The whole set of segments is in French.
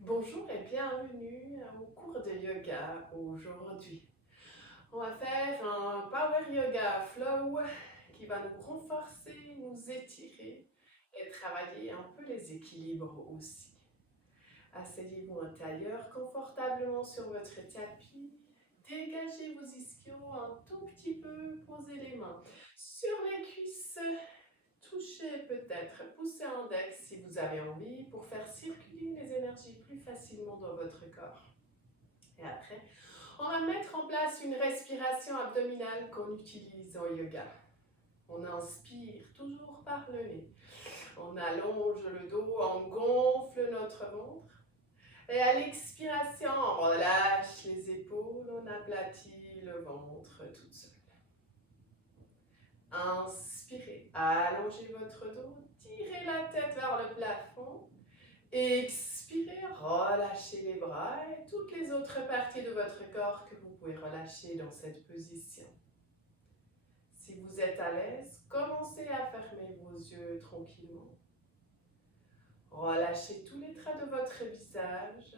Bonjour et bienvenue au cours de yoga aujourd'hui. On va faire un Power Yoga Flow qui va nous renforcer, nous étirer et travailler un peu les équilibres aussi. Asseyez-vous en tailleur confortablement sur votre tapis. Dégagez vos ischios un tout petit peu, posez les mains sur les cuisses. Touchez peut-être, poussez un index si vous avez envie pour faire circuler les énergies plus facilement dans votre corps. Et après, on va mettre en place une respiration abdominale qu'on utilise en yoga. On inspire toujours par le nez. On allonge le dos, on gonfle notre ventre. Et à l'expiration, on relâche les épaules, on aplatit le ventre toute seule. Inspirez, allongez votre dos, tirez la tête vers le plafond. Expirez, relâchez les bras et toutes les autres parties de votre corps que vous pouvez relâcher dans cette position. Si vous êtes à l'aise, commencez à fermer vos yeux tranquillement. Relâchez tous les traits de votre visage.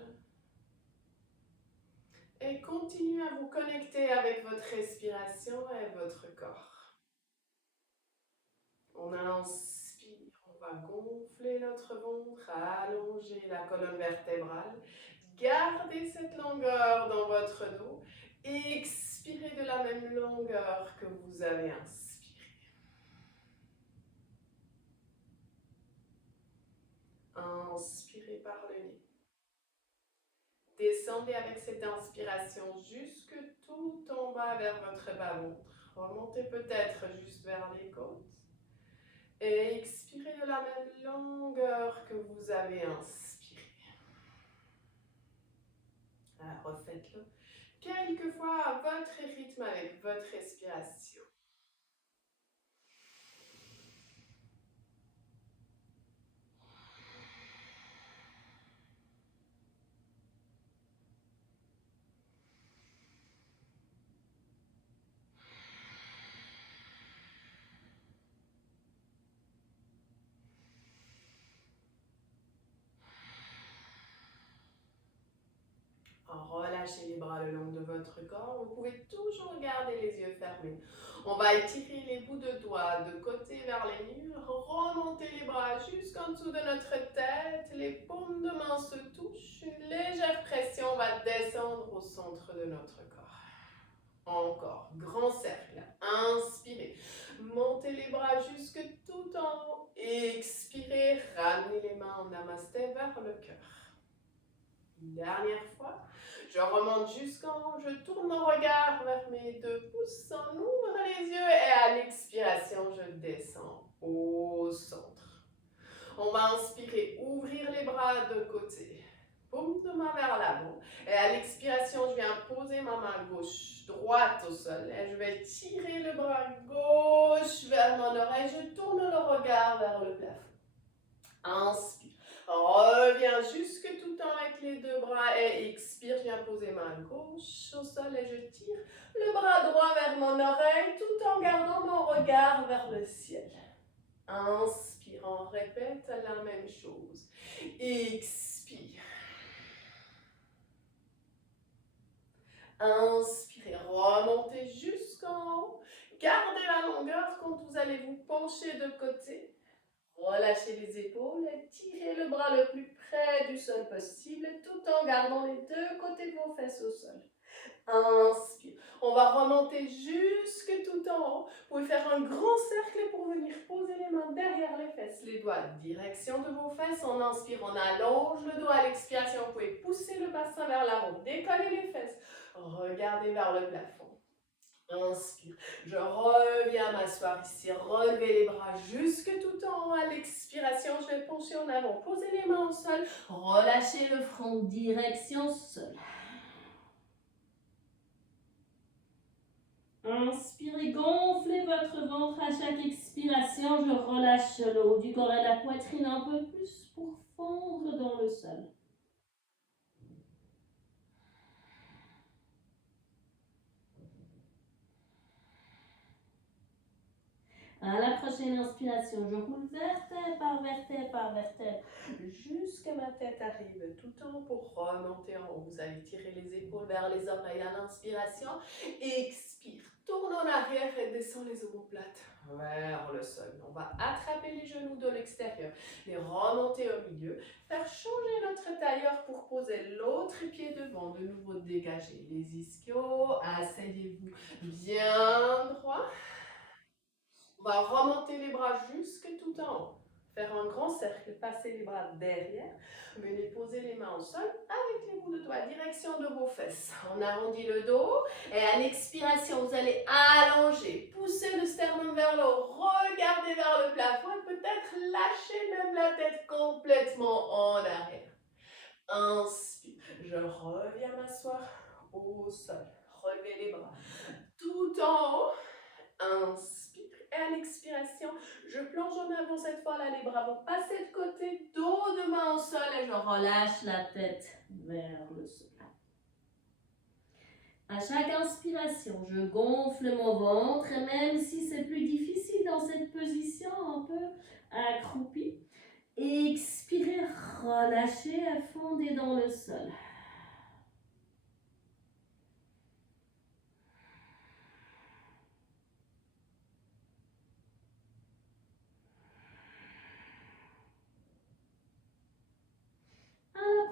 Et continuez à vous connecter avec votre respiration et votre corps. On inspire, on va gonfler notre ventre, allonger la colonne vertébrale. Gardez cette longueur dans votre dos. Expirez de la même longueur que vous avez inspiré. Inspirez par le nez. Descendez avec cette inspiration jusque tout en bas vers votre bas-ventre. Remontez peut-être juste vers les côtes. Et expirez de la même longueur que vous avez inspiré. Alors, refaites-le quelques fois à votre rythme avec votre respiration. Relâchez les bras le long de votre corps. Vous pouvez toujours garder les yeux fermés. On va étirer les bouts de doigts de côté vers les murs. Remonter les bras jusqu'en dessous de notre tête. Les paumes de main se touchent. Une légère pression va descendre au centre de notre corps. Encore, grand cercle. Inspirez. Montez les bras jusque tout en haut. Expirez. Ramenez les mains en namasté vers le cœur. Une dernière fois. Je remonte jusqu'en haut, je tourne mon regard vers mes deux pouces, on ouvre les yeux et à l'expiration, je descends au centre. On va inspirer, ouvrir les bras de côté. Paume de main vers l'avant. Et à l'expiration, je viens poser ma main gauche droite au sol. Et je vais tirer le bras gauche vers mon oreille. Je tourne le regard vers le plafond. Inspire. Reviens jusque tout en avec les deux bras et expire. Je viens poser ma gauche au sol et je tire le bras droit vers mon oreille tout en gardant mon regard vers le ciel. Inspire, on répète la même chose. Expire. Inspirez, remontez jusqu'en haut. Gardez la longueur quand vous allez vous pencher de côté. Relâchez les épaules et tirez le bras le plus près du sol possible tout en gardant les deux côtés de vos fesses au sol. Inspire. On va remonter jusque tout en haut. Vous pouvez faire un grand cercle pour venir poser les mains derrière les fesses. Les doigts direction de vos fesses. On inspire, on allonge le dos à l'expiration. Vous pouvez pousser le bassin vers l'avant, décoller les fesses. Regardez vers le plafond. Inspire. Je reviens m'asseoir ici. Relevez les bras jusque tout en haut. À l'expiration, je vais pencher en avant. Posez les mains au sol. Relâchez le front. Direction sol. Inspirez, gonflez votre ventre à chaque expiration. Je relâche le haut du corps et la poitrine un peu plus pour fondre dans le sol. À la prochaine inspiration, je roule vertèbre par vertèbre par vertèbre. Jusque ma tête arrive tout en haut pour remonter en haut. Vous allez tirer les épaules vers les oreilles à l'inspiration. Expire, tourne en arrière et descend les omoplates vers le sol. On va attraper les genoux de l'extérieur, les remonter au milieu, faire changer notre tailleur pour poser l'autre pied devant, de nouveau dégager les ischios, asseyez-vous bien droit. On va remonter les bras jusque tout en haut. Faire un grand cercle, passer les bras derrière, venez poser les mains au sol avec les bouts de doigts, direction de vos fesses. On arrondit le dos et à l'expiration, vous allez allonger, pousser le sternum vers le haut, regarder vers le plafond et peut-être lâcher même la tête complètement en arrière. Inspire, je reviens m'asseoir au sol, relevez les bras tout en haut. Inspire et à l'expiration, je plonge en avant cette fois là, les bras vont passer de côté, dos de main au sol et je relâche la tête vers le sol. À chaque inspiration, je gonfle mon ventre et même si c'est plus difficile dans cette position un peu accroupie, expirez, relâchez et fondez dans le sol.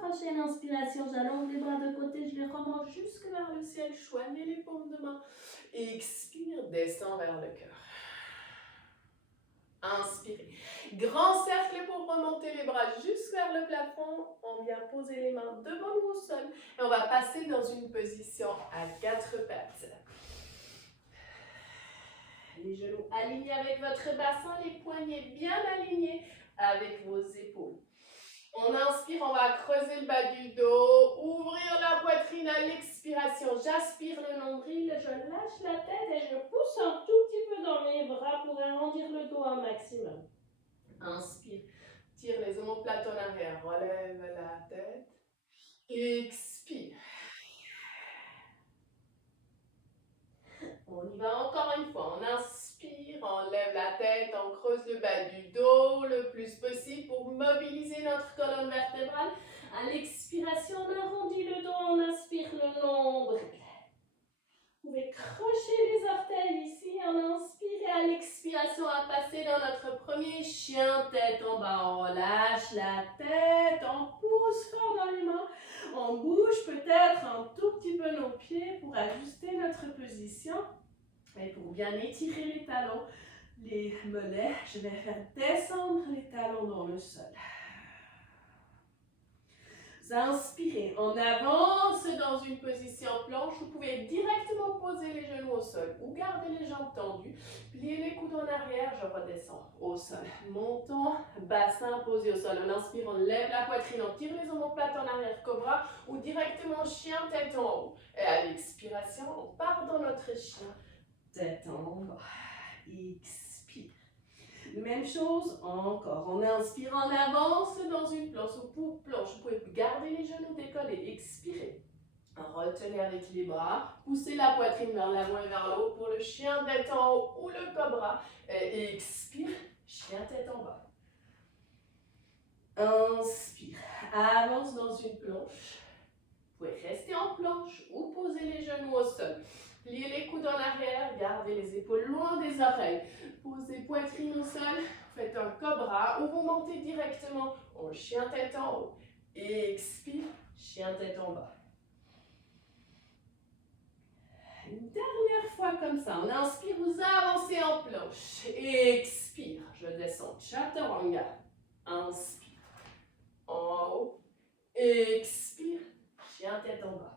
Prochaine inspiration, j'allonge les bras de côté, je les remonte jusque vers le ciel, joignez les paumes de main. Expire, descend vers le cœur. Inspirez. Grand cercle pour remonter les bras jusque vers le plafond. On vient poser les mains devant nous au sol et on va passer dans une position à 4 pattes. Les genoux alignés avec votre bassin, les poignets bien alignés avec vos épaules. On inspire, on va creuser le bas du dos, ouvrir la poitrine à l'expiration. J'aspire le nombril, je lâche la tête et je pousse un tout petit peu dans mes bras pour arrondir le dos un maximum. Inspire, tire les omoplates en arrière, relève la tête. Expire. On y va encore une fois, on inspire, on lève la tête, on creuse le bas du dos le plus possible pour mobiliser notre colonne vertébrale. À l'expiration, on arrondit le dos, on inspire le nombril. Vous pouvez crocher les orteils ici, on inspire et à l'expiration, on va passer dans notre premier chien tête en bas. On relâche la tête, on pousse fort dans les mains, on bouge peut-être un tout petit peu nos pieds pour ajuster notre position. Et pour bien étirer les talons, les mollets, je vais faire descendre les talons dans le sol. Vous inspirez, on avance dans une position planche. Vous pouvez directement poser les genoux au sol ou garder les jambes tendues. Pliez les coudes en arrière, je redescends au sol. Montons, bassin posé au sol. On inspire, on lève la poitrine, on tire les omoplates en arrière, cobra ou directement chien tête en haut. Et à l'expiration, on part dans notre chien. Tête en bas. Expire. Même chose, encore. On inspire, on avance dans une planche. Vous pouvez garder les genoux décollés. Expirez. Retenez avec les bras. Poussez la poitrine vers l'avant et vers le haut pour le chien tête en haut ou le cobra. Et expire. Chien tête en bas. Inspire. Avance dans une planche. Vous pouvez rester en planche ou poser les genoux au sol. Pliez les coudes en arrière, gardez les épaules loin des oreilles. Posez poitrine au sol, faites un cobra ou vous montez directement en chien tête en haut. Expire, chien tête en bas. Une dernière fois comme ça, on inspire, vous avancez en planche. Expire, je descends, chaturanga. Inspire, en haut. Expire, chien tête en bas.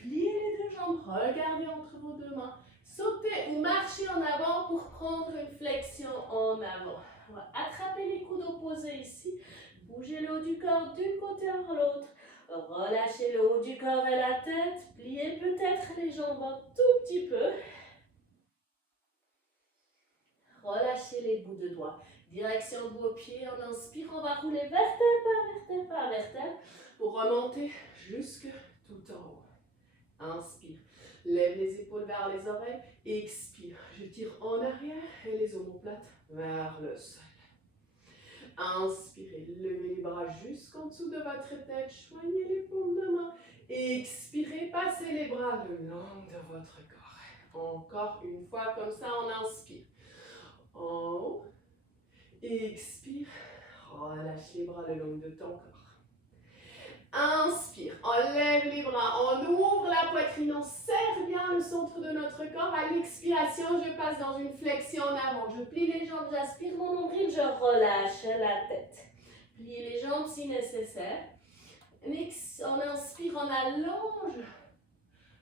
Pliez les deux jambes, regardez entre vos deux mains. Sautez ou marchez en avant pour prendre une flexion en avant. On va attraper les coudes opposés ici. Bougez le haut du corps d'un côté vers l'autre. Relâchez le haut du corps et la tête. Pliez peut-être les jambes un tout petit peu. Relâchez les bouts de doigts. Direction de vos pieds. On inspire, on va rouler vertèbre par vertèbre par vertèbre pour remonter jusque tout en haut. Inspire. Lève les épaules vers les oreilles. Expire. Je tire en arrière et les omoplates vers le sol. Inspirez. Levez les bras jusqu'en dessous de votre tête. Joignez les paumes de main. Expirez. Passez les bras le long de votre corps. Encore une fois comme ça, on inspire. En haut. Expire. Relâche les bras le long de ton corps. Inspire, on lève les bras, on ouvre la poitrine, on serre bien le centre de notre corps. À l'expiration, je passe dans une flexion en avant. Je plie les jambes, j'aspire mon nombril, je relâche la tête. Pliez les jambes si nécessaire. On inspire, on allonge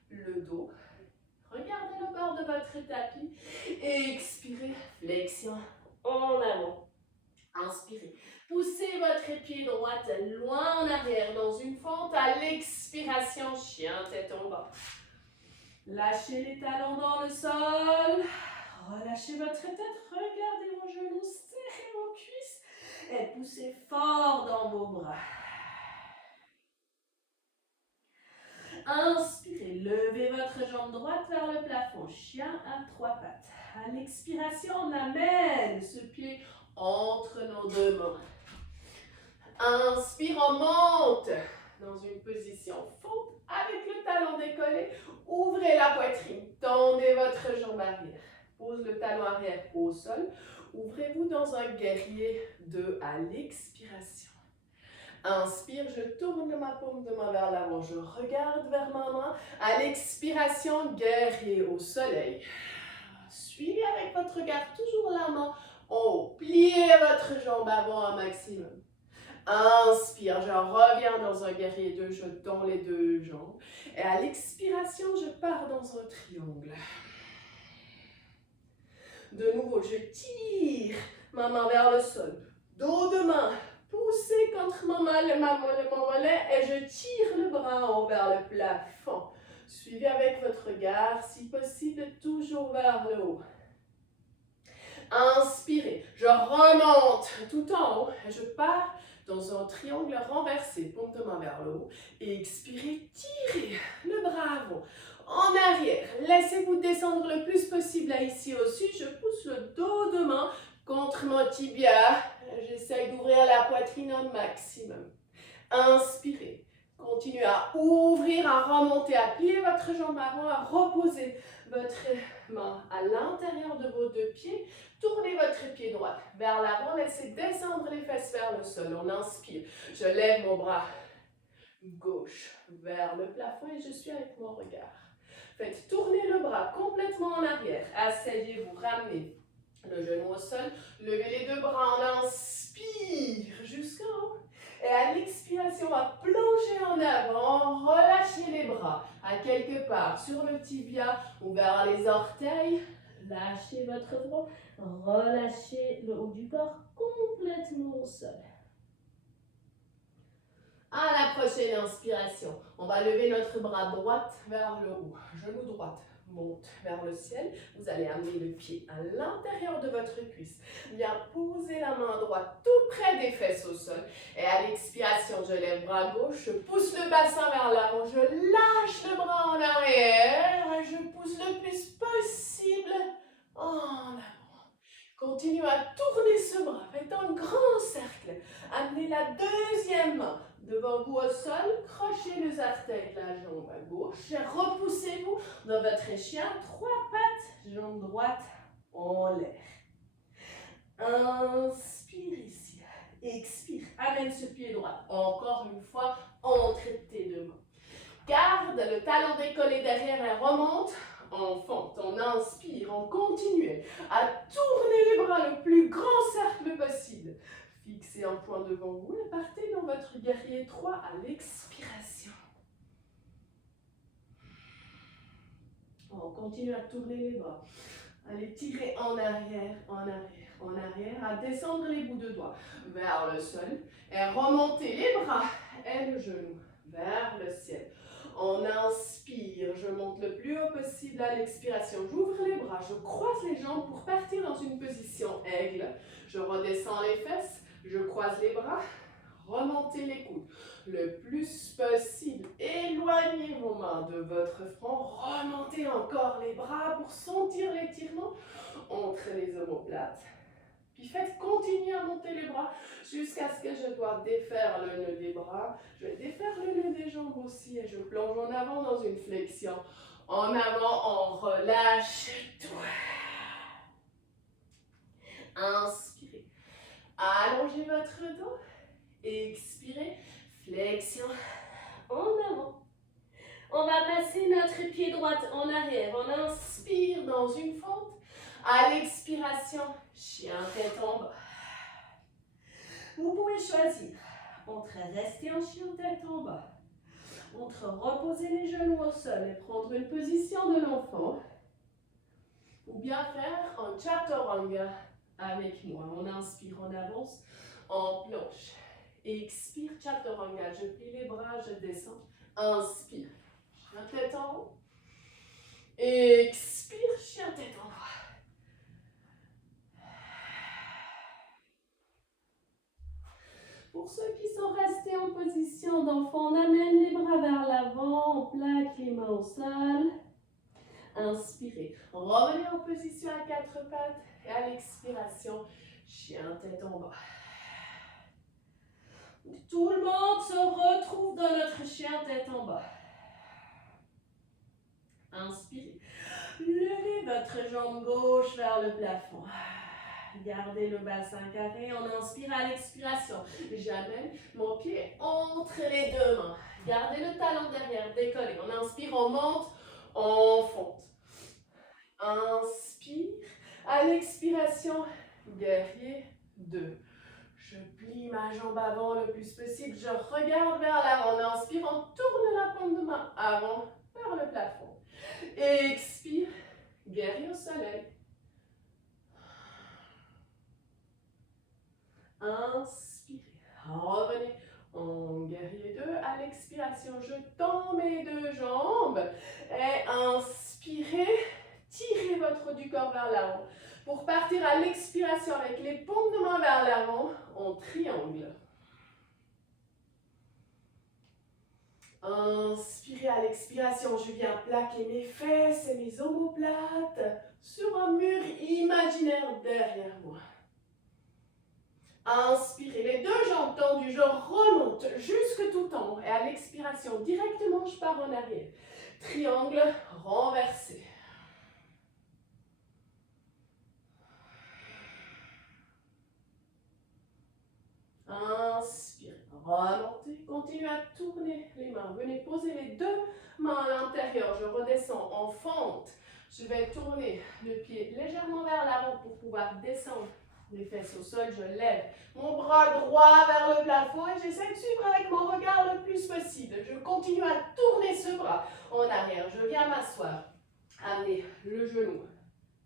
le dos. Regardez le bord de votre tapis. Expirez, flexion en avant. Inspirez. Poussez votre pied droit loin en arrière dans une fente. À l'expiration, chien tête en bas. Lâchez les talons dans le sol. Relâchez votre tête. Regardez vos genoux. Serrez vos cuisses. Et poussez fort dans vos bras. Inspirez. Levez votre jambe droite vers le plafond. Chien à 3 pattes. À l'expiration, on amène ce pied entre nos deux mains. Inspire, on monte dans une position fente avec le talon décollé. Ouvrez la poitrine, tendez votre jambe arrière. Pose le talon arrière au sol. Ouvrez-vous dans un guerrier 2 à l'expiration. Inspire, je tourne ma paume de main vers l'avant. Je regarde vers ma main. À l'expiration, guerrier au soleil. Suivez avec votre regard toujours la main en haut. Pliez votre jambe avant un maximum. Inspire, je reviens dans un guerrier 2, je tends les deux jambes. Et à l'expiration, je pars dans un triangle. De nouveau, je tire ma main vers le sol. Dos de main, poussez contre mon mollet et je tire le bras en haut vers le plafond. Suivez avec votre regard, si possible, toujours vers le haut. Inspirez, je remonte tout en haut et je pars dans un triangle renversé, paume de main vers le haut. Et expirez, tirez le bras avant. En arrière, laissez-vous descendre le plus possible là, ici au-dessus. Je pousse le dos de main contre mon tibia. J'essaye d'ouvrir la poitrine au maximum. Inspirez. Continuez à ouvrir, à remonter, à plier votre jambe avant, à reposer votre main à l'intérieur de vos deux pieds. Tournez votre pied droit vers l'avant, laissez descendre les fesses vers le sol. On inspire. Je lève mon bras gauche vers le plafond et je suis avec mon regard. Faites tourner le bras complètement en arrière. Asseyez-vous, ramenez le genou au sol. Levez les deux bras, on inspire jusqu'en haut. Et à l'expiration, on va plonger en avant, relâchez les bras à quelque part sur le tibia ou vers les orteils. Lâchez votre front, relâchez le haut du corps complètement au sol. À la prochaine inspiration, on va lever notre bras droit vers le haut. Genou droit monte vers le ciel. Vous allez amener le pied à l'intérieur de votre cuisse. Bien poser la main droite tout près des fesses au sol. Et à l'expiration, je lève le bras gauche, je pousse le bassin vers l'avant, je lâche le bras en arrière et je pousse le plus possible en avant. Continuez à tourner ce bras, faites un grand cercle. Amenez la deuxième main devant vous au sol, crochez les orteils de la jambe à gauche et repoussez-vous dans votre chien, 3 pattes, jambe droite en l'air. Inspire ici, expire, amène ce pied droit, encore une fois, entre tes deux mains. Garde le talon décollé derrière et remonte. En fente, on inspire, on continue à tourner les bras le plus grand cercle possible. Fixez un point devant vous et partez dans votre guerrier 3 à l'expiration. On continue à tourner les bras. Allez tirer en arrière, en arrière, en arrière, à descendre les bouts de doigts vers le sol et remonter les bras et le genou vers le ciel. On inspire, je monte le plus haut possible à l'expiration. J'ouvre les bras, je croise les jambes pour partir dans une position aigle. Je redescends les fesses, je croise les bras, Remontez les coudes le plus possible. Éloignez vos mains de votre front. Remontez encore les bras pour sentir l'étirement entre les omoplates. Puis faites continuer à monter les bras jusqu'à ce que je dois défaire le nœud des bras. Je vais défaire le nœud des jambes aussi et je plonge en avant dans une flexion. En avant, on relâche tout. Inspirez. Allongez votre dos. Expirez. Flexion. En avant. On va passer notre pied droit en arrière. On inspire dans une fente. À l'expiration, chien tête en bas. Vous pouvez choisir entre rester en chien tête en bas, entre reposer les genoux au sol et prendre une position de l'enfant, ou bien faire un chaturanga avec moi. On inspire, on avance, on plonge. Expire, chaturanga. Je plie les bras, je descends. Inspire, chien tête en haut. Expire, chien tête en bas. Pour ceux qui sont restés en position d'enfant, on amène les bras vers l'avant, on plaque les mains au sol. Inspirez. Revenez en position à quatre pattes et à l'expiration, chien tête en bas. Tout le monde se retrouve dans notre chien tête en bas. Inspirez. Levez votre jambe gauche vers le plafond. Gardez le bassin carré, on inspire à l'expiration. J'amène mon pied entre les deux mains. Gardez le talon derrière, décollé. On inspire, on monte, on fonte. Inspire, à l'expiration, guerrier 2. Je plie ma jambe avant le plus possible, je regarde vers l'avant. On inspire, on tourne la paume de main avant vers le plafond. Expire, guerrier au soleil. Inspirez, revenez en guerrier 2. À l'expiration, je tends mes deux jambes. Et inspirez, tirez votre haut du corps vers l'avant. Pour partir à l'expiration avec les paumes de main vers l'avant, en triangle. Inspirez à l'expiration, je viens plaquer mes fesses et mes omoplates sur un mur imaginaire derrière moi. Inspirez, les deux jambes tendues, je remonte jusque tout en haut. Et à l'expiration, directement, je pars en arrière. Triangle renversé. Inspirez, remontez, continuez à tourner les mains. Venez poser les deux mains à l'intérieur. Je redescends en fente. Je vais tourner le pied légèrement vers l'avant pour pouvoir descendre. Les fesses au sol, je lève mon bras droit vers le plafond et j'essaie de suivre avec mon regard le plus possible. Je continue à tourner ce bras en arrière. Je viens m'asseoir. Amenez le genou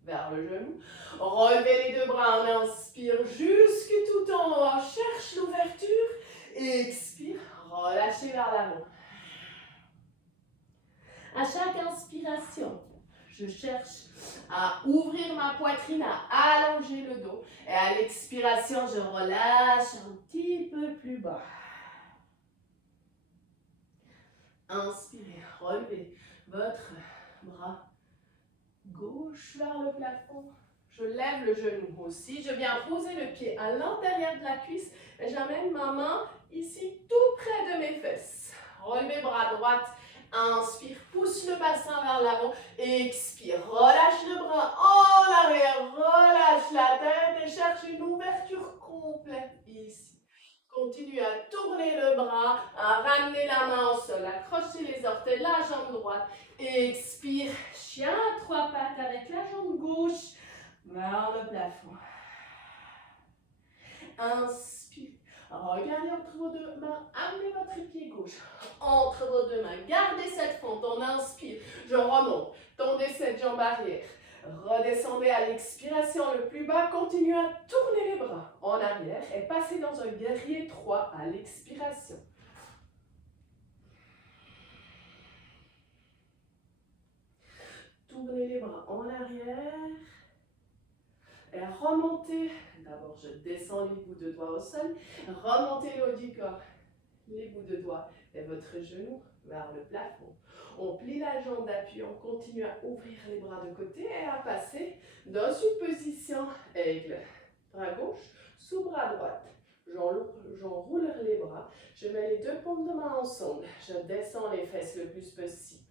vers le genou. Relevez les deux bras. On inspire jusque tout en haut. On cherche l'ouverture. Expire. Relâchez vers l'avant. À chaque inspiration, je cherche à ouvrir ma poitrine, à allonger le dos. Et à l'expiration, je relâche un petit peu plus bas. Inspirez, relevez votre bras gauche vers le plafond. Je lève le genou aussi. Je viens poser le pied à l'intérieur de la cuisse. Et j'amène ma main ici, tout près de mes fesses. Relevez bras droite. Inspire, pousse le bassin vers l'avant. Expire, relâche le bras en arrière. Relâche la tête et cherche une ouverture complète ici. Continue à tourner le bras, à ramener la main au sol. Accrochez les orteils, la jambe droite. Expire, chien à trois pattes avec la jambe gauche vers le plafond. Inspire. Regardez entre vos deux mains, amenez votre pied gauche entre vos deux mains. Gardez cette fente, on inspire. Je remonte, tendez cette jambe arrière. Redescendez à l'expiration le plus bas. Continuez à tourner les bras en arrière et passez dans un guerrier 3 à l'expiration. Tournez les bras en arrière. Et remontez. D'abord, je descends les bouts de doigts au sol. Remontez le haut du corps. Les bouts de doigts et votre genou vers le plafond. On plie la jambe d'appui, on continue à ouvrir les bras de côté et à passer dans une position aigle. Bras gauche sous bras droite. J'enroule les bras, je mets les deux paumes de main ensemble. Je descends les fesses le plus possible.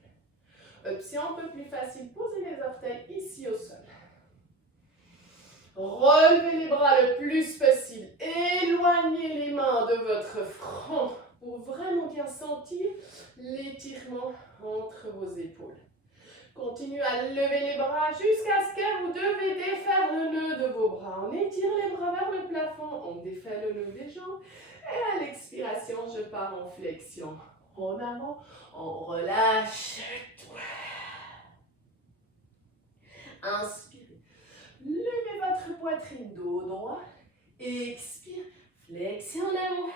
Option un peu plus facile, posez les orteils ici au sol. Relevez les bras le plus possible. Éloignez les mains de votre front pour vraiment bien sentir l'étirement entre vos épaules. Continuez à lever les bras jusqu'à ce que vous devez défaire le nœud de vos bras. On étire les bras vers le plafond, on défait le nœud des jambes. Et à l'expiration, je pars en flexion. En avant, on relâche tout. Inspirez. Levez votre poitrine, dos droit. Expire, flexion en avant.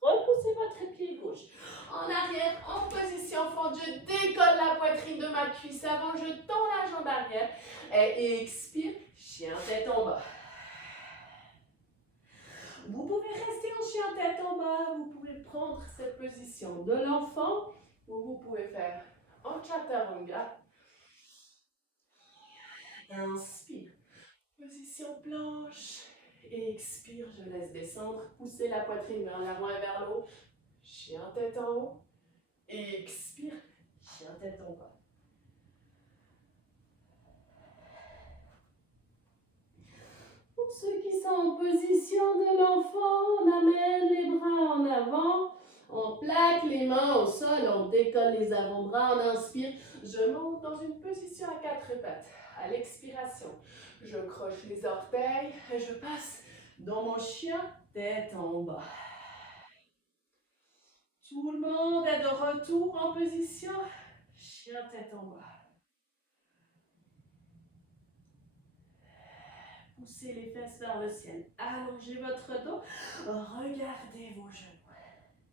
Repoussez votre pied gauche en arrière, en position fente. Je décolle la poitrine de ma cuisse avant, je tends la jambe arrière. Et expire, chien tête en bas. Vous pouvez rester en chien tête en bas, vous pouvez prendre cette position de l'enfant ou vous pouvez faire en chaturanga. Inspire, position planche. Expire, je laisse descendre, poussez la poitrine vers l'avant et vers le haut. Chien tête en haut. Expire, chien tête en bas. Pour ceux qui sont en position de l'enfant, on amène les bras en avant. On plaque les mains au sol, on décolle les avant-bras, on inspire. Je monte dans une position à quatre pattes. À l'expiration, je croche les orteils et je passe dans mon chien tête en bas. Tout le monde est de retour en position chien tête en bas. Poussez les fesses vers le ciel. Allongez votre dos. Regardez vos genoux.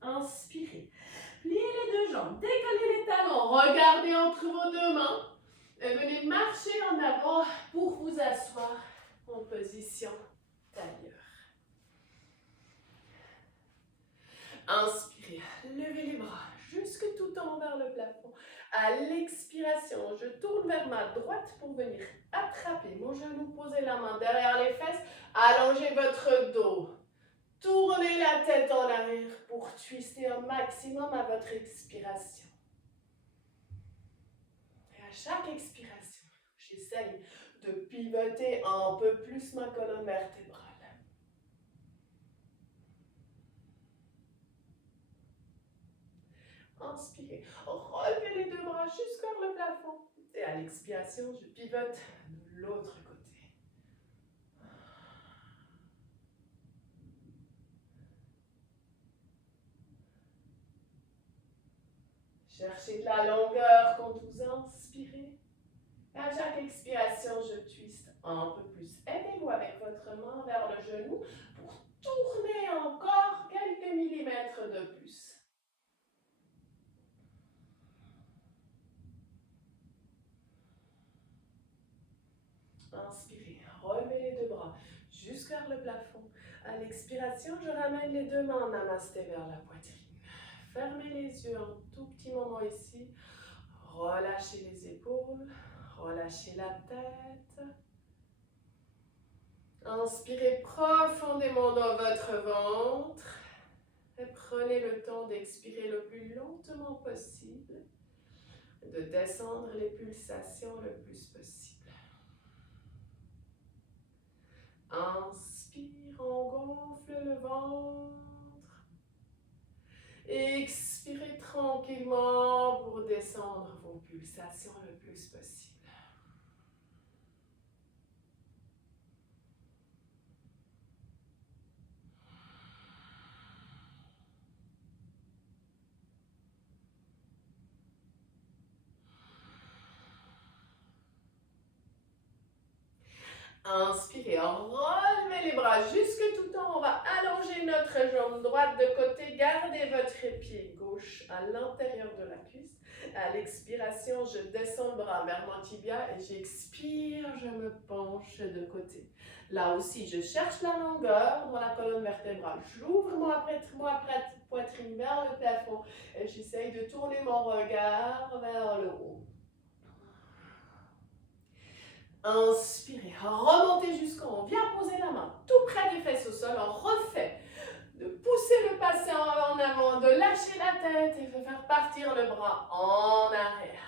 Inspirez. Pliez les deux jambes. Décollez les talons. Regardez entre vos deux mains. Et venez marcher en avant pour vous asseoir en position tailleur. Inspirez. Levez les bras jusque tout en haut vers le plafond. À l'expiration, je tourne vers ma droite pour venir attraper mon genou. Posez la main derrière les fesses. Allongez votre dos. Tournez la tête en arrière pour twister un maximum à votre expiration. Et à chaque expiration, j'essaye de pivoter un peu plus ma colonne vertébrale. Inspirez, relevez les deux bras jusqu'à le plafond. Et à l'expiration, je pivote de l'autre côté. Cherchez de la longueur quand vous inspirez. Et à chaque expiration, je twiste un peu plus. Aidez-vous avec votre main vers le genou pour tourner encore quelques millimètres de plus. Inspirez, relevez les deux bras jusqu'à le plafond. À l'expiration, je ramène les deux mains en namasté vers la poitrine. Fermez les yeux un tout petit moment ici. Relâchez les épaules, relâchez la tête. Inspirez profondément dans votre ventre. Et prenez le temps d'expirer le plus lentement possible. De descendre les pulsations le plus possible. Inspire, on gonfle le ventre. Expirez tranquillement pour descendre vos pulsations le plus possible. Inspirez, relevez les bras jusque tout en haut. On va allonger notre jambe droite de côté. Gardez votre pied gauche à l'intérieur de la cuisse. À l'expiration, je descends le bras vers mon tibia et j'expire, je me penche de côté. Là aussi, je cherche la longueur dans la colonne vertébrale. J'ouvre ma poitrine vers le plafond et j'essaye de tourner mon regard vers le haut. Inspirez, remontez jusqu'en haut. Viens poser la main tout près des fesses au sol. On refait de pousser le bassin en avant, de lâcher la tête et de faire partir le bras en arrière.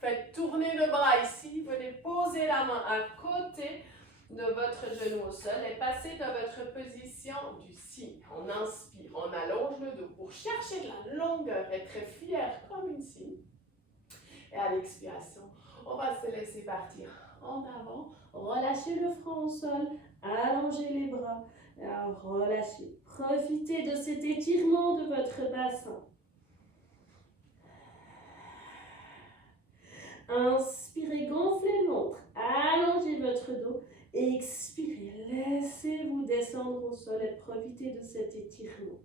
Faites tourner le bras ici, venez poser la main à côté de votre genou au sol et passez dans votre position du cygne. On inspire, on allonge le dos pour chercher de la longueur, être fier comme une cygne. Et à l'expiration, on va se laisser partir en avant, relâchez le front au sol, allongez les bras. Alors, relâchez. Profitez de cet étirement de votre bassin. Inspirez, gonflez le ventre. Allongez votre dos. Expirez, laissez-vous descendre au sol et profitez de cet étirement.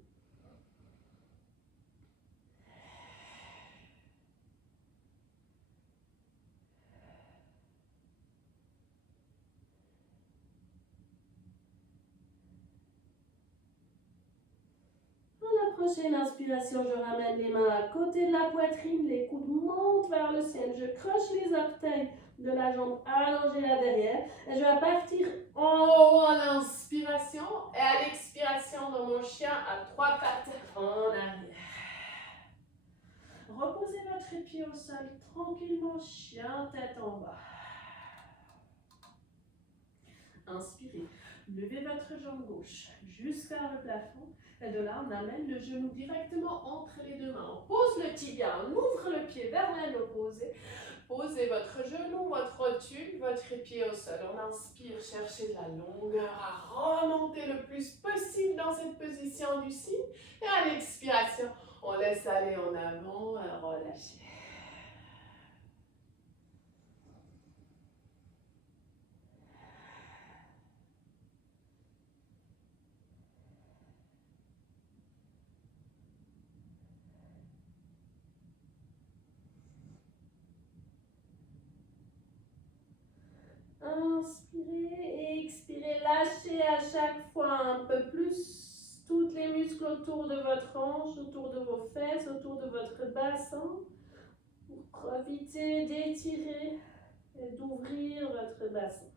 Prochaine inspiration, je ramène les mains à côté de la poitrine, les coudes montent vers le ciel, je croche les orteils de la jambe allongée là derrière et je vais partir en haut en inspiration et à l'expiration dans mon chien à 3 pattes en arrière. Reposez votre pied au sol tranquillement, chien tête en bas. Inspirez, levez votre jambe gauche jusqu'à le plafond. Et de là, on amène le genou directement entre les deux mains. On pose le tibia, on ouvre le pied vers l'aile opposée. Posez votre genou, votre rotule, votre pied au sol. On inspire, cherchez de la longueur à remonter le plus possible dans cette position du cygne. Et à l'expiration, on laisse aller en avant, relâchez. Inspirez et expirez, lâchez à chaque fois un peu plus toutes les muscles autour de votre hanche, autour de vos fesses, autour de votre bassin pour profiter d'étirer et d'ouvrir votre bassin.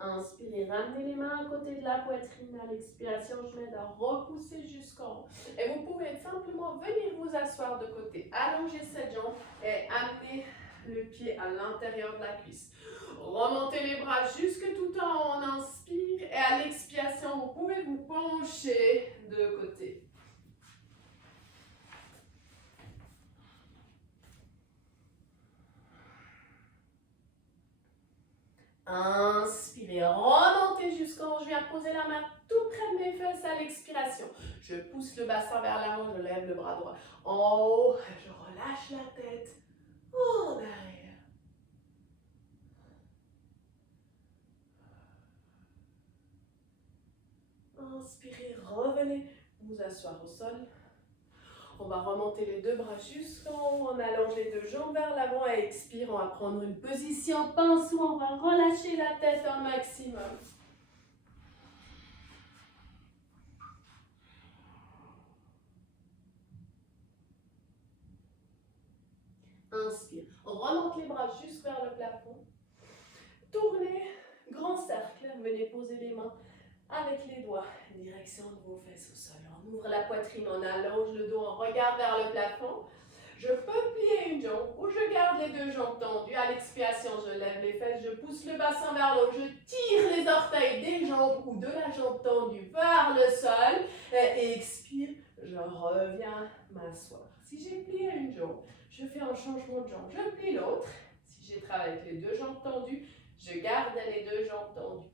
Inspirez, ramenez les mains à côté de la poitrine. À l'expiration, je m'aide à repousser jusqu'en haut. Et vous pouvez simplement venir vous asseoir de côté. Allongez cette jambe et amenez le pied à l'intérieur de la cuisse. Remontez les bras jusque tout en haut. On inspire et à l'expiration, vous pouvez vous pencher de côté. Inspirez, remontez jusqu'en haut. Je viens poser la main tout près de mes fesses à l'expiration. Je pousse le bassin vers l'avant, je lève le bras droit. En haut, je relâche la tête. En arrière. Inspirez, revenez vous asseoir au sol. On va remonter les deux bras jusqu'en haut, on allonge les deux jambes vers l'avant et expire, on va prendre une position pinceau, on va relâcher la tête un maximum. Inspire, on remonte les bras juste vers le plafond. Tournez, grand cercle, venez poser les mains avec les doigts, direction de vos fesses au sol. On ouvre la poitrine, on allonge le dos, on regarde vers le plafond. Je peux plier une jambe ou je garde les deux jambes tendues. À l'expiration, je lève les fesses, je pousse le bassin vers le haut, je tire les orteils des jambes ou de la jambe tendue vers le sol. Et expire, je reviens m'asseoir. Si j'ai plié une jambe, je fais un changement de jambe, je plie l'autre. Si j'ai travaillé avec les deux jambes tendues, je garde les deux jambes tendues.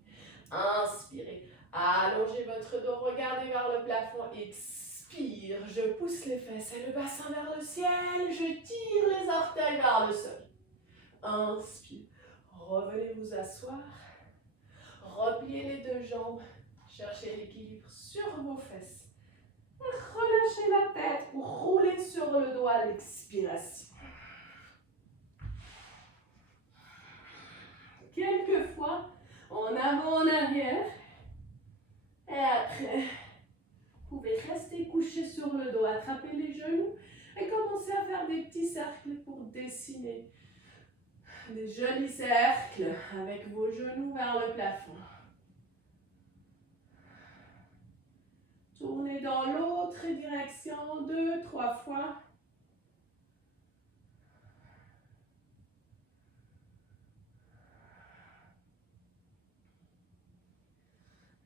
Inspirez. Allongez votre dos, regardez vers le plafond, expire, je pousse les fesses et le bassin vers le ciel, je tire les orteils vers le sol. Inspire, revenez vous asseoir, repliez les deux jambes, Cherchez l'équilibre sur vos fesses. Relâchez la tête pour rouler sur le doigt à l'expiration. Quelques fois, en avant, en arrière. Et après, vous pouvez rester couché sur le dos, attraper les genoux et commencer à faire des petits cercles pour dessiner. Des jolis cercles avec vos genoux vers le plafond. Tournez dans l'autre direction 2, 3 fois.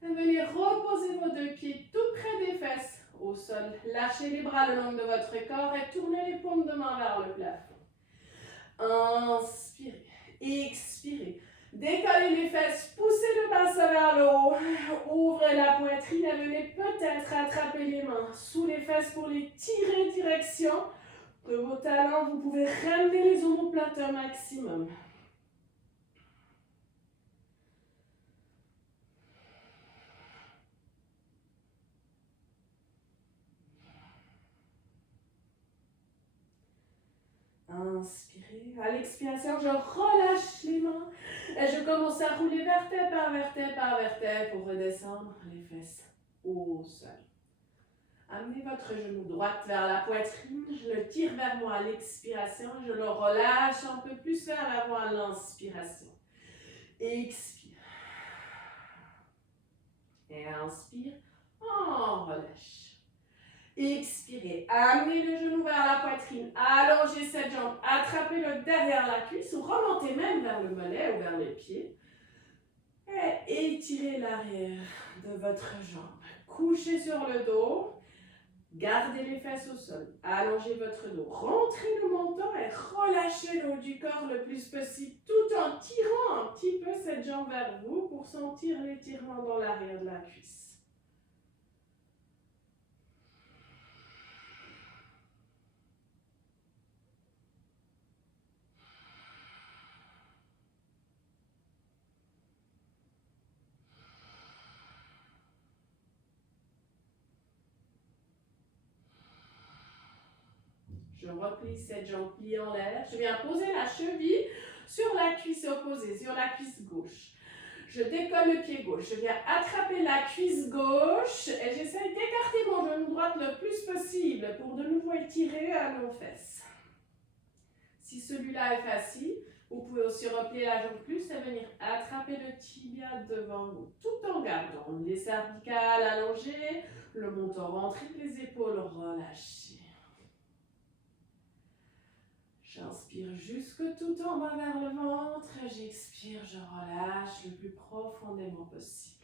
Et venez reposer vos deux pieds tout près des fesses au sol. Lâchez les bras le long de votre corps et tournez les paumes de main vers le plafond. Inspirez, expirez. Décollez les fesses, poussez le bassin vers le haut. Ouvrez la poitrine et venez peut-être attraper les mains sous les fesses pour les tirer direction de vos talons. Vous pouvez ramener les omoplates au maximum. Inspirez. À l'expiration, je relâche les mains et je commence à rouler vertèbre par vertèbre par vertèbre pour redescendre les fesses au sol. Amenez votre genou droit vers la poitrine, je le tire vers moi à l'expiration, je le relâche un peu plus vers l'avant à l'inspiration. Expire. Et inspire, on relâche. Expirez, amenez le genou vers la poitrine, allongez cette jambe, attrapez-le derrière la cuisse ou remontez même vers le mollet ou vers les pieds. Et étirez l'arrière de votre jambe. Couchez sur le dos, gardez les fesses au sol, allongez votre dos, rentrez le menton et relâchez le haut du corps le plus possible tout en tirant un petit peu cette jambe vers vous pour sentir l'étirement dans l'arrière de la cuisse. Je replie cette jambe pliée en l'air. Je viens poser la cheville sur la cuisse opposée, sur la cuisse gauche. Je décolle le pied gauche. Je viens attraper la cuisse gauche et j'essaie d'écarter mon genou droit le plus possible pour de nouveau étirer à nos fesses. Si celui-là est facile, vous pouvez aussi replier la jambe plus et venir attraper le tibia devant vous, tout en gardant les cervicales allongées, le menton rentré, les épaules relâchées. J'inspire jusque tout en bas vers le ventre et j'expire, je relâche le plus profondément possible.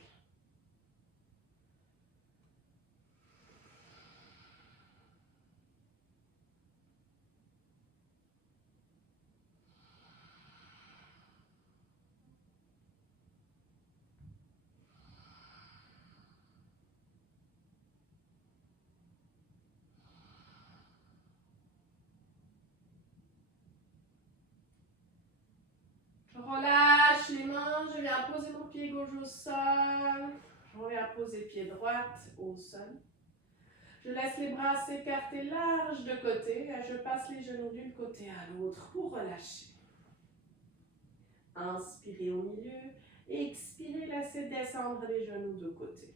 Je relâche les mains, je viens poser mon pied gauche au sol. Je viens poser pied droit au sol. Je laisse les bras s'écarter large de côté et je passe les genoux d'un côté à l'autre pour relâcher. Inspirez au milieu, expirez, laissez descendre les genoux de côté.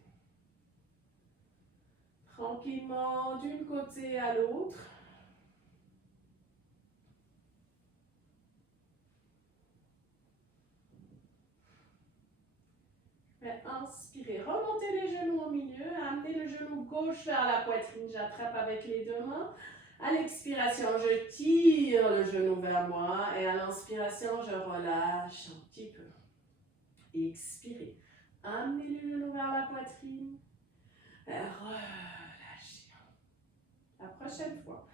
Tranquillement d'un côté à l'autre. Inspirez, remontez les genoux au milieu, amenez le genou gauche vers la poitrine, j'attrape avec les deux mains. À l'expiration, je tire le genou vers moi et à l'inspiration, je relâche un petit peu. Expirez, amenez le genou vers la poitrine et relâchez. La prochaine fois,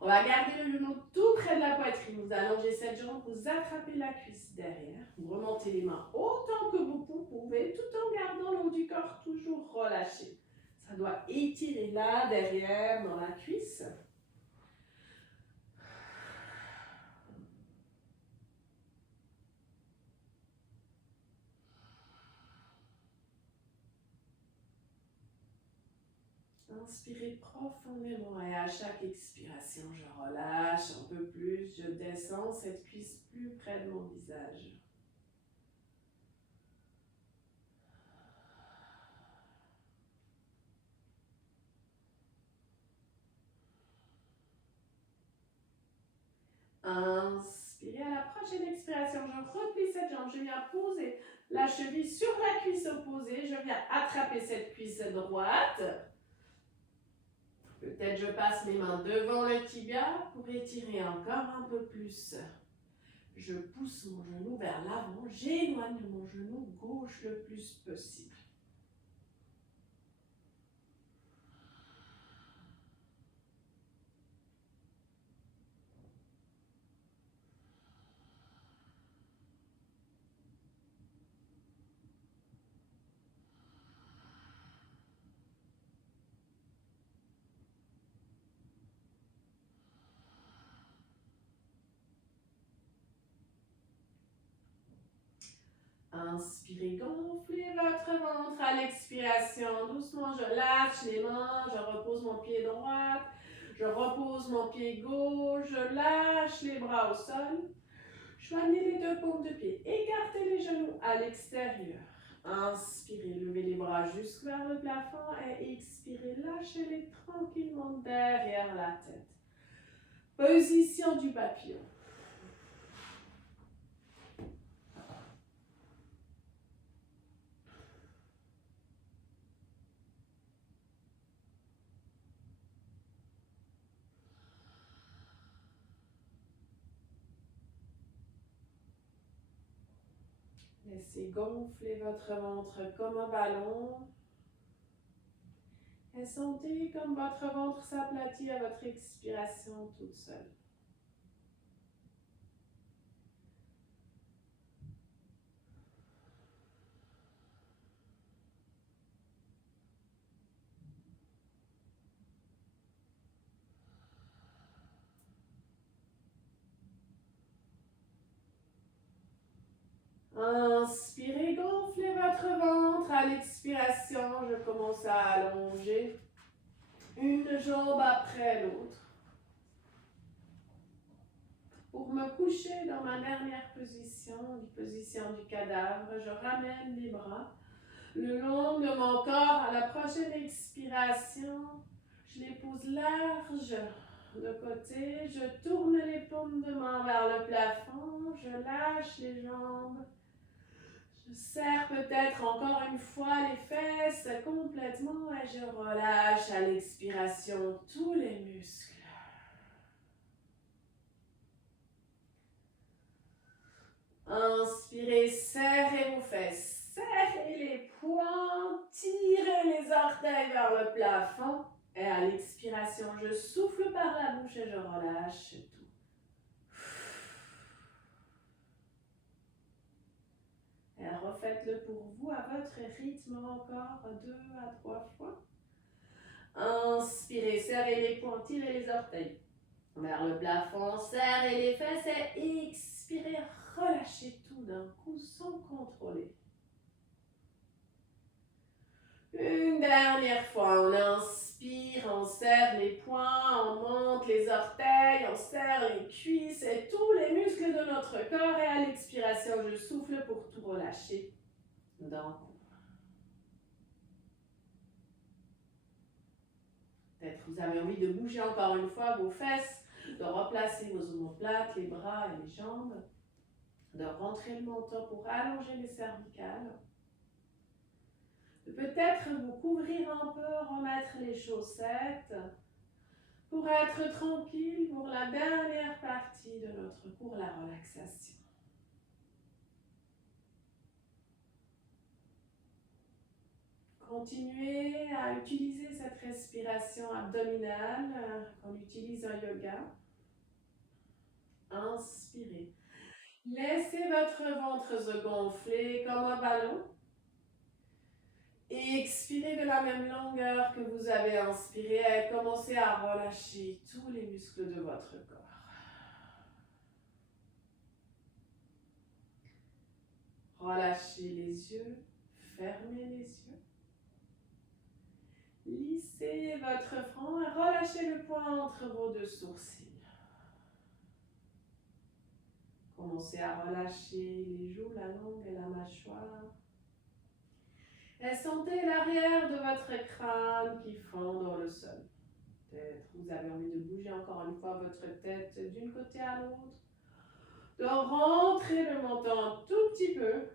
on va garder le genou tout près de la poitrine. Vous allongez cette jambe, vous attrapez la cuisse derrière. Vous remontez les mains autant que vous pouvez, tout en gardant le haut du corps toujours relâché. Ça doit étirer là, derrière, dans la cuisse. Inspirez profondément et à chaque expiration, je relâche un peu plus, je descends cette cuisse plus près de mon visage. Inspirez à la prochaine expiration, je replie cette jambe, je viens poser la cheville sur la cuisse opposée, je viens attraper cette cuisse droite. Peut-être je passe mes mains devant le tibia pour étirer encore un peu plus. Je pousse mon genou vers l'avant, j'éloigne mon genou gauche le plus possible. Inspirez, gonflez votre ventre à l'expiration. Doucement, je lâche les mains, je repose mon pied droit, je repose mon pied gauche, je lâche les bras au sol. Joignez les deux paumes de pied, écartez les genoux à l'extérieur. Inspirez, levez les bras jusque vers le plafond et expirez, lâchez-les tranquillement derrière la tête. Position du papillon. Laissez gonfler votre ventre comme un ballon. Et sentez comme votre ventre s'aplatit à votre expiration toute seule. Inspirez, gonflez votre ventre. À l'expiration, je commence à allonger une jambe après l'autre. Pour me coucher dans ma dernière position du cadavre, je ramène les bras le long de mon corps. À la prochaine expiration, je les pose larges de côté. Je tourne les paumes de main vers le plafond. Je lâche les jambes. Je serre peut-être encore une fois les fesses complètement et je relâche à l'expiration tous les muscles. Inspirez, serrez vos fesses, serrez les poings, tirez les orteils vers le plafond. Et à l'expiration, je souffle par la bouche et je relâche tout. Et refaites-le pour vous à votre rythme encore 2 à 3 fois. Inspirez, serrez les poings, tirez les orteils vers le plafond, serrez les fesses et expirez, relâchez tout d'un coup sans contrôler. Une dernière fois, on inspire, on serre les poings, on monte les orteils, on serre les cuisses et tous les muscles de notre corps. Et à l'expiration, je souffle pour tout relâcher d'un coup. Peut-être vous avez envie de bouger encore une fois vos fesses, de replacer vos omoplates, les bras et les jambes, de rentrer le menton pour allonger les cervicales. Peut-être vous couvrir un peu, remettre les chaussettes pour être tranquille pour la dernière partie de notre cours, la relaxation. Continuez à utiliser cette respiration abdominale qu'on utilise en yoga. Inspirez. Laissez votre ventre se gonfler comme un ballon. Et expirez de la même longueur que vous avez inspiré et commencez à relâcher tous les muscles de votre corps. Relâchez les yeux, fermez les yeux. Lissez votre front et relâchez le poing entre vos deux sourcils. Commencez à relâcher les joues, la langue et la mâchoire. Et sentez l'arrière de votre crâne qui fond dans le sol. Peut-être vous avez envie de bouger encore une fois votre tête d'un côté à l'autre. De rentrer le menton un tout petit peu.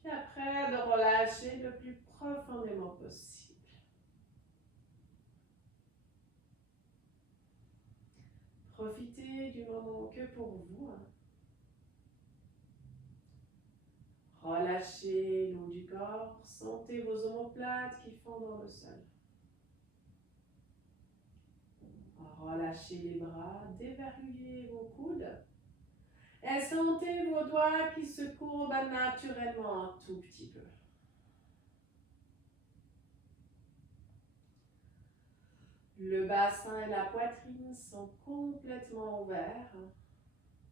Puis après, de relâcher le plus profondément possible. Profitez du moment que pour vous. Relâchez le haut du corps. Sentez vos omoplates qui font dans le sol. Relâchez les bras. Déverrouillez vos coudes. Et sentez vos doigts qui se courbent naturellement un tout petit peu. Le bassin et la poitrine sont complètement ouverts.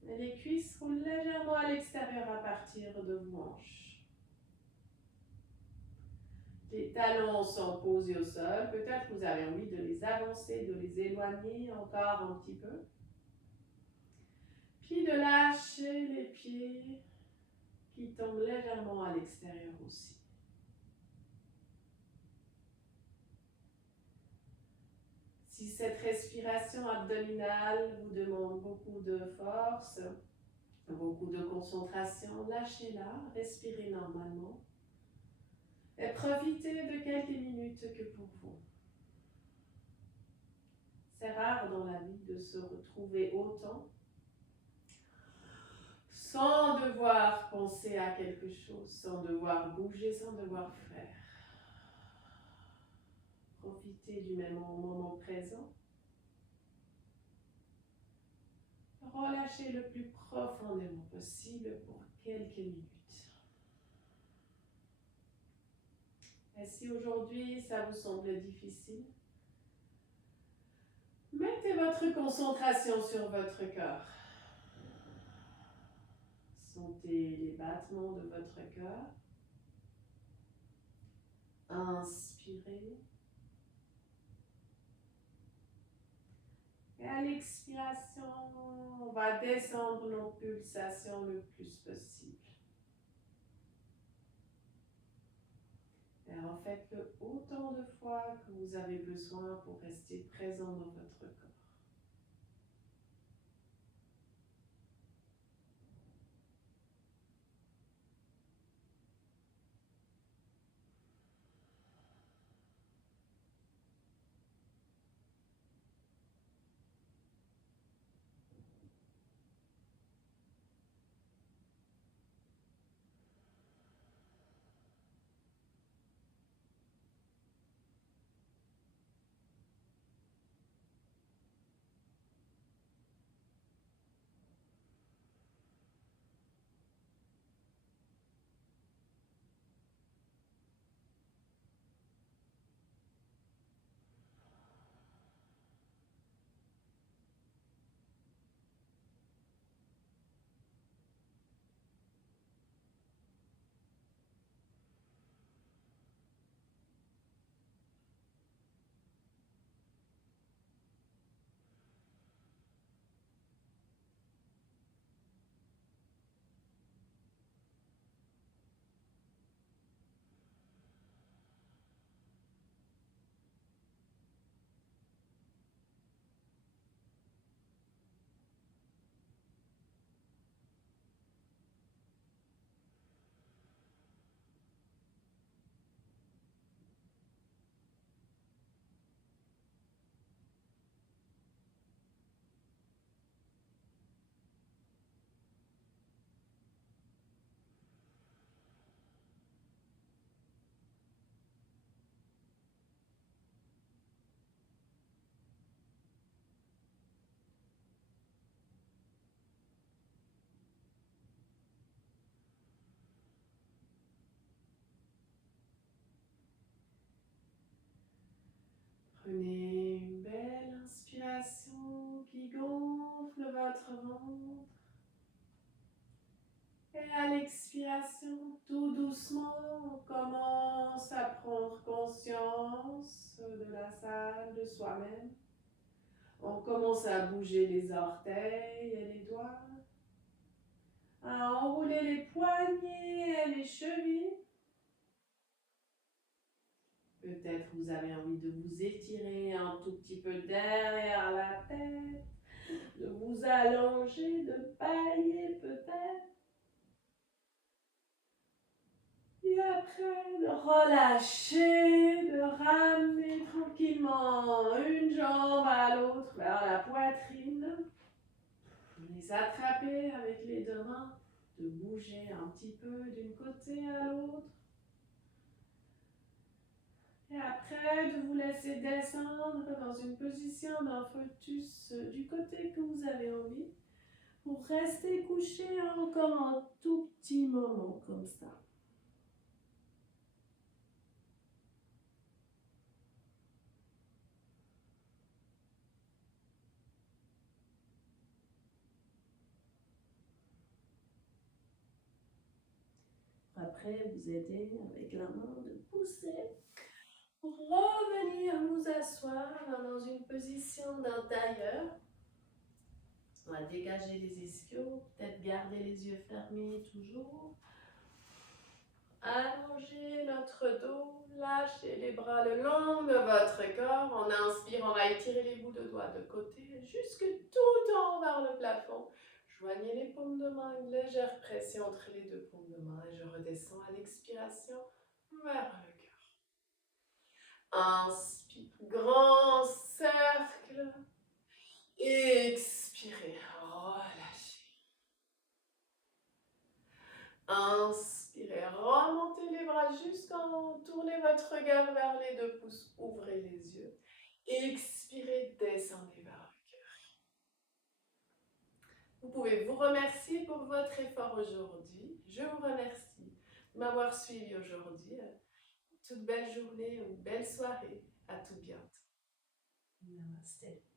Et les cuisses roulent légèrement à l'extérieur à partir de vos hanches. Les talons sont posés au sol. Peut-être que vous avez envie de les avancer, de les éloigner encore un petit peu. Puis de lâcher les pieds qui tombent légèrement à l'extérieur aussi. Si cette respiration abdominale vous demande beaucoup de force, beaucoup de concentration, lâchez-la, respirez normalement et profitez de quelques minutes que pour vous. C'est rare dans la vie de se retrouver autant sans devoir penser à quelque chose, sans devoir bouger, sans devoir faire. Profitez du même moment présent. Relâchez le plus profondément possible pour quelques minutes. Et si aujourd'hui ça vous semble difficile, mettez votre concentration sur votre corps. Sentez les battements de votre cœur. Inspirez. Et à l'expiration, on va descendre nos pulsations le plus possible. Et en faites-le autant de fois que vous avez besoin pour rester présent dans votre corps. Prenez une belle inspiration qui gonfle votre ventre. Et à l'expiration, tout doucement, on commence à prendre conscience façade de soi-même. On commence à bouger les orteils et les doigts, à enrouler les poignets et les chevilles. Peut-être vous avez envie de vous étirer un tout petit peu derrière la tête, de vous allonger, de bailler peut-être. Et après, de relâcher, de ramener tranquillement une jambe à l'autre vers la poitrine. Les attraper avec les deux mains, de bouger un petit peu d'un côté à l'autre. Et après, de vous laisser descendre dans une position d'un fœtus du côté que vous avez envie, pour rester couché encore un tout petit moment comme ça. Après, vous aidez avec la main de pousser pour revenir vous asseoir dans une position d'un tailleur. On va dégager les ischios, peut-être garder les yeux fermés toujours. Allongez notre dos, lâchez les bras le long de votre corps. On inspire, on va étirer les bouts de doigts de côté, jusque tout en haut vers le plafond. Joignez les paumes de main, une légère pression entre les deux paumes de main et je redescends à l'expiration vers le cœur. Inspire, grand cercle. Expirez, relâchez. Inspirez, remontez les bras jusqu'en haut, tournez votre regard vers les deux pouces, ouvrez les yeux. Expirez, descendez vers le cœur. Vous pouvez vous remercier pour votre effort aujourd'hui. Je vous remercie de m'avoir suivi aujourd'hui. Toute belle journée ou belle soirée. À tout bientôt. Namaste.